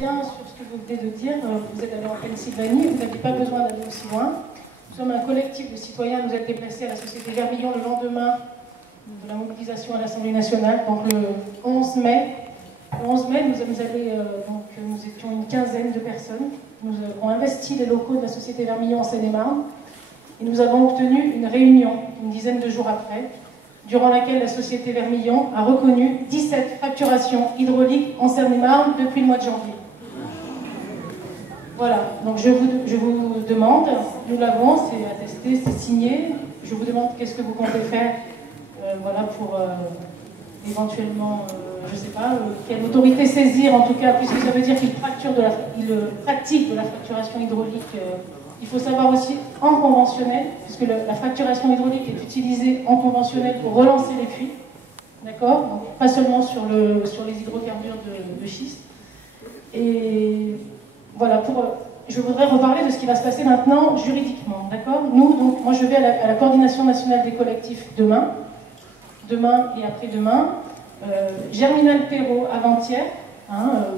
Bien sur ce que vous venez de dire, vous êtes allé en Pennsylvanie, vous n'avez pas besoin d'aller aussi loin. Nous sommes un collectif de citoyens, nous êtes déplacés à la Société Vermillon le lendemain de la mobilisation à l'Assemblée nationale, donc le 11 mai. Le 11 mai, nous sommes allés, nous étions une quinzaine de personnes. Nous avons investi les locaux de la Société Vermillon en Seine-et-Marne et nous avons obtenu une réunion une dizaine de jours après, durant laquelle la Société Vermillon a reconnu 17 fracturations hydrauliques en Seine-et-Marne depuis le mois de janvier. Voilà, donc je vous demande, nous l'avons, c'est attesté, c'est signé, je vous demande qu'est-ce que vous comptez faire voilà, pour éventuellement, je ne sais pas, quelle autorité saisir en tout cas, puisque ça veut dire qu'il pratique de la fracturation hydraulique. Il faut savoir aussi en conventionnel, puisque la fracturation hydraulique est utilisée en conventionnel pour relancer les puits, d'accord, donc pas seulement sur les hydrocarbures de schiste. Et voilà, je voudrais reparler de ce qui va se passer maintenant juridiquement, d'accord. Nous, donc, moi je vais à la coordination nationale des collectifs demain et après-demain. Germinal Perrault, avant-hier,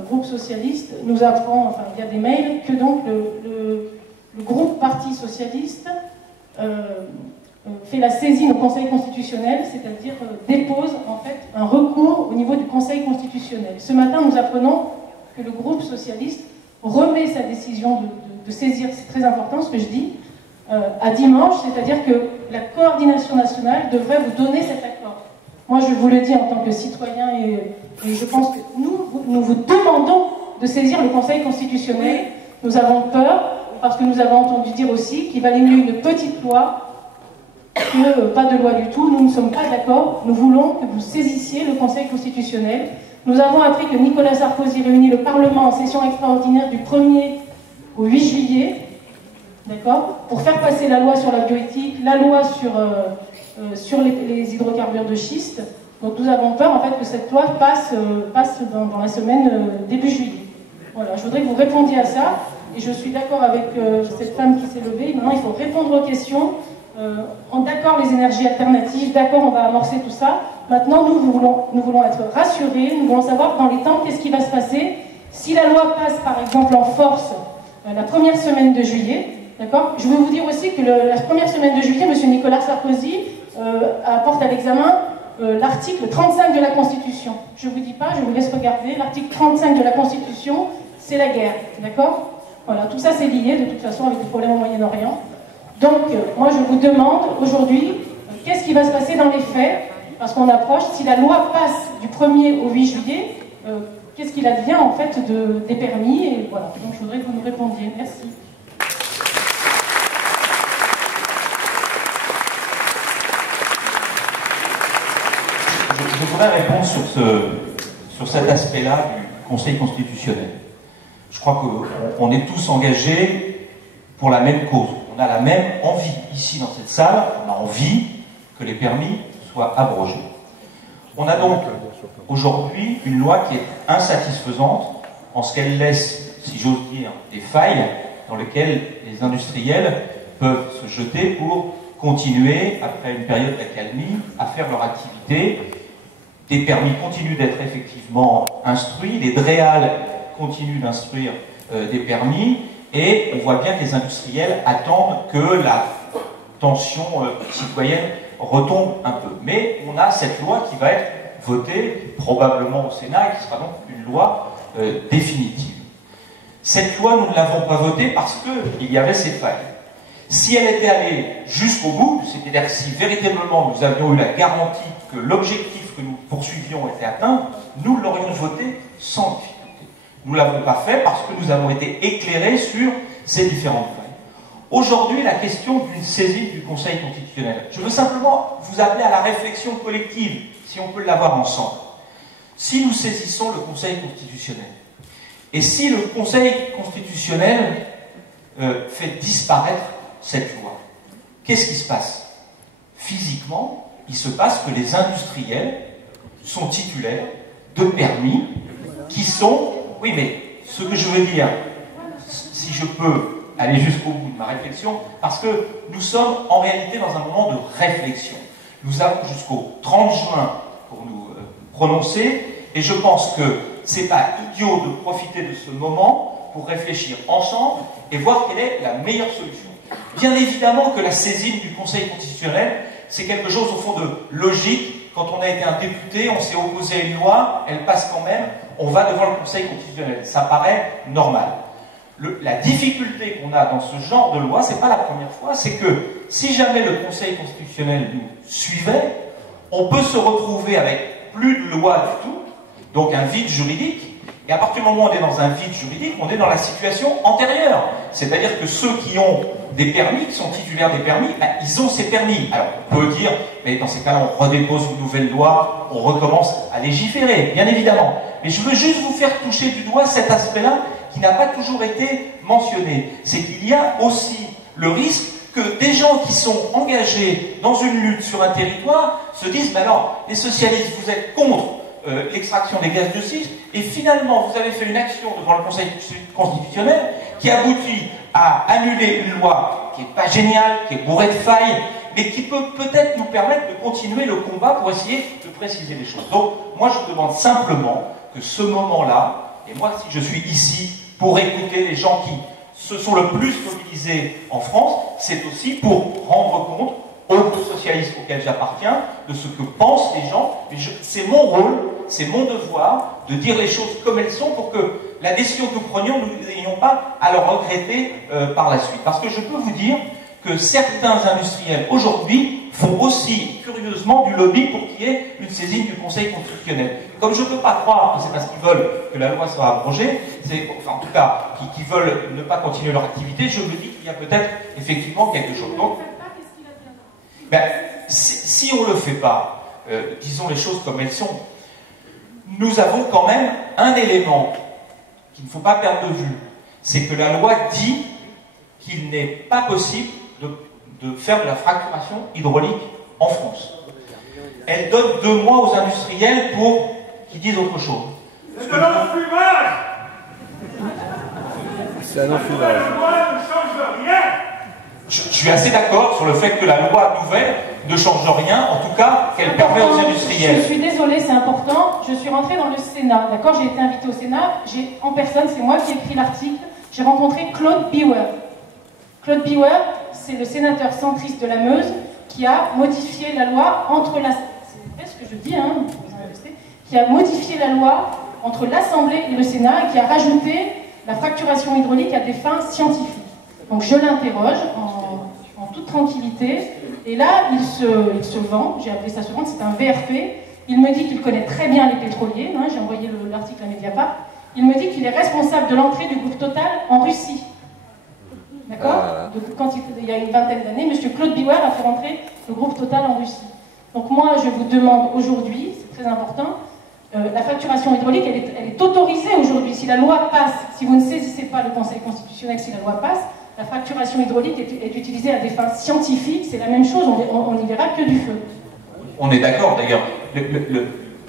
groupe socialiste, nous apprend, enfin via des mails, que donc le groupe Parti socialiste fait la saisine au Conseil constitutionnel, c'est-à-dire dépose en fait un recours au niveau du Conseil constitutionnel. Ce matin, nous apprenons que le groupe socialiste remet sa décision de saisir, c'est très important ce que je dis, à dimanche, c'est-à-dire que la coordination nationale devrait vous donner cet accord. Moi, je vous le dis en tant que citoyen et je pense que nous vous demandons de saisir le Conseil constitutionnel. Nous avons peur, parce que nous avons entendu dire aussi qu'il valait mieux une petite loi que pas de loi du tout. Nous ne sommes pas d'accord. Nous voulons que vous saisissiez le Conseil constitutionnel. Nous avons appris que Nicolas Sarkozy réunit le Parlement en session extraordinaire du 1er au 8 juillet, d'accord, pour faire passer la loi sur la bioéthique, la loi sur les hydrocarbures de schiste. Donc nous avons peur en fait que cette loi passe dans la semaine début juillet. Voilà, je voudrais que vous répondiez à ça. Et je suis d'accord avec cette femme qui s'est levée. Maintenant, il faut répondre aux questions. D'accord, les énergies alternatives, d'accord, on va amorcer tout ça. Maintenant, nous voulons être rassurés, nous voulons savoir dans les temps qu'est-ce qui va se passer. Si la loi passe, par exemple, en force la première semaine de juillet, d'accord. Je veux vous dire aussi que la première semaine de juillet, M. Nicolas Sarkozy apporte à l'examen l'article 35 de la Constitution. Je ne vous dis pas, je vous laisse regarder. L'article 35 de la Constitution, c'est la guerre, d'accord. Voilà, tout ça c'est lié de toute façon avec les problèmes au Moyen-Orient. Donc, moi je vous demande aujourd'hui, qu'est-ce qui va se passer dans les faits, parce qu'on approche, si la loi passe du 1er au 8 juillet, qu'est-ce qu'il advient en fait des permis, et voilà. Donc je voudrais que vous nous répondiez. Merci. Je voudrais répondre sur cet aspect-là du Conseil constitutionnel. Je crois qu'on est tous engagés pour la même cause. On a la même envie. Ici, dans cette salle, on a envie que les permis soient abrogés. On a donc aujourd'hui une loi qui est insatisfaisante en ce qu'elle laisse, si j'ose dire, des failles dans lesquelles les industriels peuvent se jeter pour continuer, après une période d'accalmie, à faire leur activité. Des permis continuent d'être effectivement instruits, les DREAL continue d'instruire des permis, et on voit bien que les industriels attendent que la tension citoyenne retombe un peu. Mais on a cette loi qui va être votée probablement au Sénat et qui sera donc une loi définitive. Cette loi, nous ne l'avons pas votée parce qu'il y avait ces failles. Si elle était allée jusqu'au bout, c'est-à-dire si véritablement nous avions eu la garantie que l'objectif que nous poursuivions était atteint, nous l'aurions votée sans difficulté. Nous ne l'avons pas fait parce que nous avons été éclairés sur ces différentes failles. Aujourd'hui, la question d'une saisie du Conseil constitutionnel. Je veux simplement vous appeler à la réflexion collective, si on peut l'avoir ensemble. Si nous saisissons le Conseil constitutionnel, et si le Conseil constitutionnel fait disparaître cette loi, qu'est-ce qui se passe? Physiquement, il se passe que les industriels sont titulaires de permis qui sont... Oui, mais ce que je veux dire, si je peux aller jusqu'au bout de ma réflexion, parce que nous sommes en réalité dans un moment de réflexion. Nous avons jusqu'au 30 juin pour nous prononcer, et je pense que ce n'est pas idiot de profiter de ce moment pour réfléchir ensemble et voir quelle est la meilleure solution. Bien évidemment que la saisine du Conseil constitutionnel, c'est quelque chose au fond de logique. Quand on a été un député, on s'est opposé à une loi, elle passe quand même, on va devant le Conseil constitutionnel. Ça paraît normal. La difficulté qu'on a dans ce genre de loi, c'est pas la première fois, c'est que si jamais le Conseil constitutionnel nous suivait, on peut se retrouver avec plus de loi du tout, donc un vide juridique. Et à partir du moment où on est dans un vide juridique, on est dans la situation antérieure. C'est-à-dire que ceux qui ont des permis, qui sont titulaires des permis, ben, ils ont ces permis. Alors, on peut dire, mais dans ces cas-là, on redépose une nouvelle loi, on recommence à légiférer, bien évidemment. Mais je veux juste vous faire toucher du doigt cet aspect-là qui n'a pas toujours été mentionné. C'est qu'il y a aussi le risque que des gens qui sont engagés dans une lutte sur un territoire se disent, ben alors, les socialistes, vous êtes contre l'extraction des gaz de schiste, et finalement vous avez fait une action devant le Conseil constitutionnel qui aboutit à annuler une loi qui n'est pas géniale, qui est bourrée de failles, mais qui peut peut-être nous permettre de continuer le combat pour essayer de préciser les choses. Donc moi je demande simplement que ce moment-là, et moi si je suis ici pour écouter les gens qui se sont le plus mobilisés en France, c'est aussi pour rendre compte au groupe socialiste auquel j'appartiens, de ce que pensent les gens. C'est mon rôle, c'est mon devoir de dire les choses comme elles sont pour que la décision que nous prenions, nous n'ayons pas à le regretter par la suite. Parce que je peux vous dire que certains industriels aujourd'hui font aussi curieusement du lobby pour qu'il y ait une saisine du Conseil constitutionnel. Comme je ne peux pas croire que c'est parce qu'ils veulent que la loi soit abrogée, enfin en tout cas qu'ils veulent ne pas continuer leur activité, je me dis qu'il y a peut-être effectivement quelque chose. Donc, ben, si on ne le fait pas, disons les choses comme elles sont, nous avons quand même un élément qu'il ne faut pas perdre de vue, c'est que la loi dit qu'il n'est pas possible de faire de la fracturation hydraulique en France. Elle donne 2 mois aux industriels pour qu'ils disent autre chose. C'est de l'enfumage. C'est un enfumage. La loi ne change rien. Je suis assez d'accord sur le fait que la loi nouvelle ne change rien, en tout cas qu'elle permet aux industriels. Je suis désolée, c'est important. Je suis rentrée dans le Sénat, d'accord? J'ai été invitée au Sénat, en personne, c'est moi qui ai écrit l'article. J'ai rencontré Claude Biwer. Claude Biwer, c'est le sénateur centriste de la Meuse qui a modifié la loi entre la... C'est vrai ce que je dis, hein, qui a modifié la loi entre l'Assemblée et le Sénat et qui a rajouté la fracturation hydraulique à des fins scientifiques. Donc je l'interroge en toute tranquillité, et là il se vend, j'ai appelé ça se vendre, c'est un VRP, il me dit qu'il connaît très bien les pétroliers, hein, j'ai envoyé l'article à Mediapart, il me dit qu'il est responsable de l'entrée du groupe Total en Russie. D'accord? Quand il y a une vingtaine d'années, M. Claude Biwer a fait rentrer le groupe Total en Russie. Donc moi je vous demande aujourd'hui, c'est très important, la fracturation hydraulique, elle est autorisée aujourd'hui. Si la loi passe, si vous ne saisissez pas le Conseil constitutionnel, si la loi passe, la fracturation hydraulique est utilisée à des fins scientifiques, c'est la même chose, on n'y verra que du feu. On est d'accord, d'ailleurs.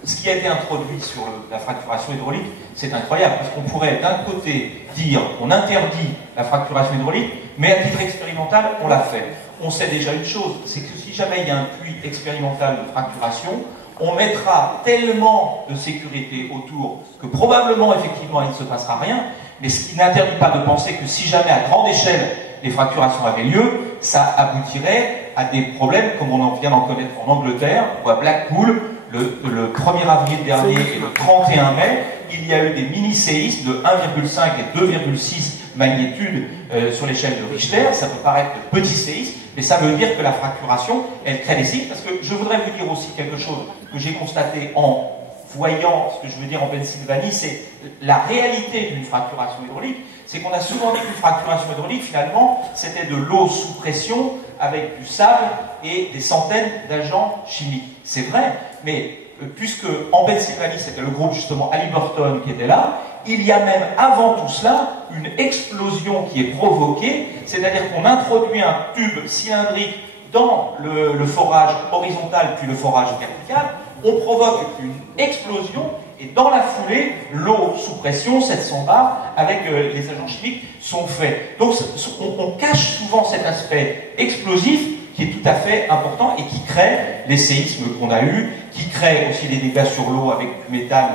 Ce qui a été introduit sur la fracturation hydraulique, c'est incroyable, parce qu'on pourrait d'un côté dire on interdit la fracturation hydraulique, mais à titre expérimental, on l'a fait. On sait déjà une chose, c'est que si jamais il y a un puits expérimental de fracturation, on mettra tellement de sécurité autour que probablement, effectivement, il ne se passera rien, mais ce qui n'interdit pas de penser que si jamais à grande échelle les fracturations avaient lieu, ça aboutirait à des problèmes comme on en vient d'en connaître en Angleterre, ou à Blackpool, le 1er avril dernier et le 31 mai, il y a eu des mini-séismes de 1,5 et 2,6 magnitudes sur l'échelle de Richter. Ça peut paraître de petits séismes, mais ça veut dire que la fracturation, elle crée des séismes. Parce que je voudrais vous dire aussi quelque chose que j'ai constaté en voyant ce que je veux dire en Pennsylvanie, c'est la réalité d'une fracturation hydraulique. C'est qu'on a souvent dit qu'une fracturation hydraulique, finalement, c'était de l'eau sous pression avec du sable et des centaines d'agents chimiques. C'est vrai, mais puisque en Pennsylvanie, c'était le groupe justement Halliburton qui était là, il y a même avant tout cela une explosion qui est provoquée, c'est-à-dire qu'on introduit un tube cylindrique dans le forage horizontal puis le forage vertical, on provoque une explosion et dans la foulée, l'eau sous pression, 700 bars, avec les agents chimiques, sont faits. Donc on cache souvent cet aspect explosif qui est tout à fait important et qui crée les séismes qu'on a eus, qui crée aussi des dégâts sur l'eau avec du méthane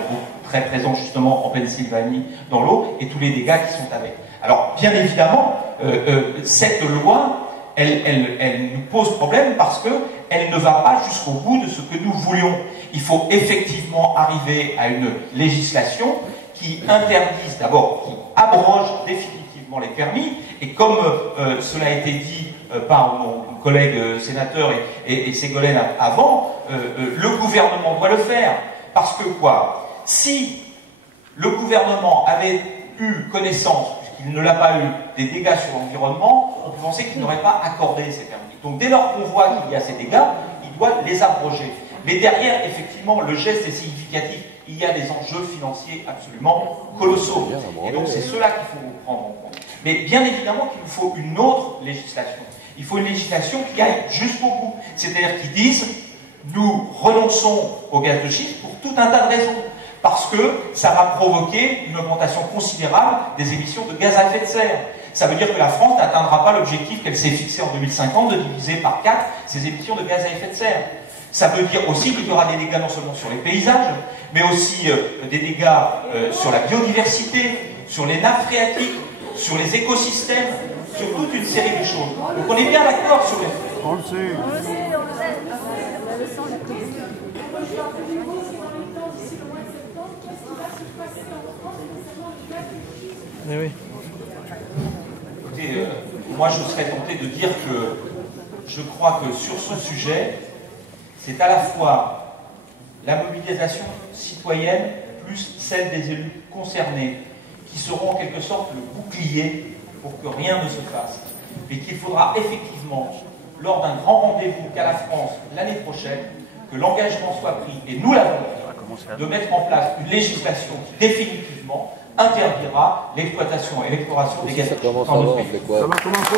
très présent justement en Pennsylvanie dans l'eau, et tous les dégâts qui sont avec. Alors, bien évidemment, cette loi, elle nous pose problème parce qu'elle ne va pas jusqu'au bout de ce que nous voulions. Il faut effectivement arriver à une législation qui interdise, d'abord, qui abroge définitivement les permis, et comme cela a été dit par mon collègue sénateur et Ségolène avant, le gouvernement doit le faire. Parce que quoi? Si le gouvernement avait eu connaissance, puisqu'il ne l'a pas eu, des dégâts sur l'environnement, on peut penser qu'il n'aurait pas accordé ces permis. Donc dès lors qu'on voit qu'il y a ces dégâts, il doit les abroger. Mais derrière, effectivement, le geste est significatif. Il y a des enjeux financiers absolument colossaux. Et donc c'est cela qu'il faut prendre en compte. Mais bien évidemment qu'il nous faut une autre législation. Il faut une législation qui aille jusqu'au bout. C'est-à-dire qui dise, nous renonçons au gaz de schiste pour tout un tas de raisons. Parce que ça va provoquer une augmentation considérable des émissions de gaz à effet de serre. Ça veut dire que la France n'atteindra pas l'objectif qu'elle s'est fixé en 2050 de diviser par 4 ses émissions de gaz à effet de serre. Ça veut dire aussi qu'il y aura des dégâts non seulement sur les paysages, mais aussi des dégâts sur la biodiversité, sur les nappes phréatiques, sur les écosystèmes, sur toute une série de choses. Donc on est bien d'accord sur les... On le sait. Oui. Écoutez, moi je serais tenté de dire que je crois que sur ce sujet, c'est à la fois la mobilisation citoyenne plus celle des élus concernés qui seront en quelque sorte le bouclier pour que rien ne se fasse. Mais qu'il faudra effectivement, lors d'un grand rendez-vous qu'a la France l'année prochaine, que l'engagement soit pris, et nous l'avons pris, de mettre en place une législation qui définitivement interdira l'exploitation et l'exploration des gaz dans notre pays. Ça va commencer,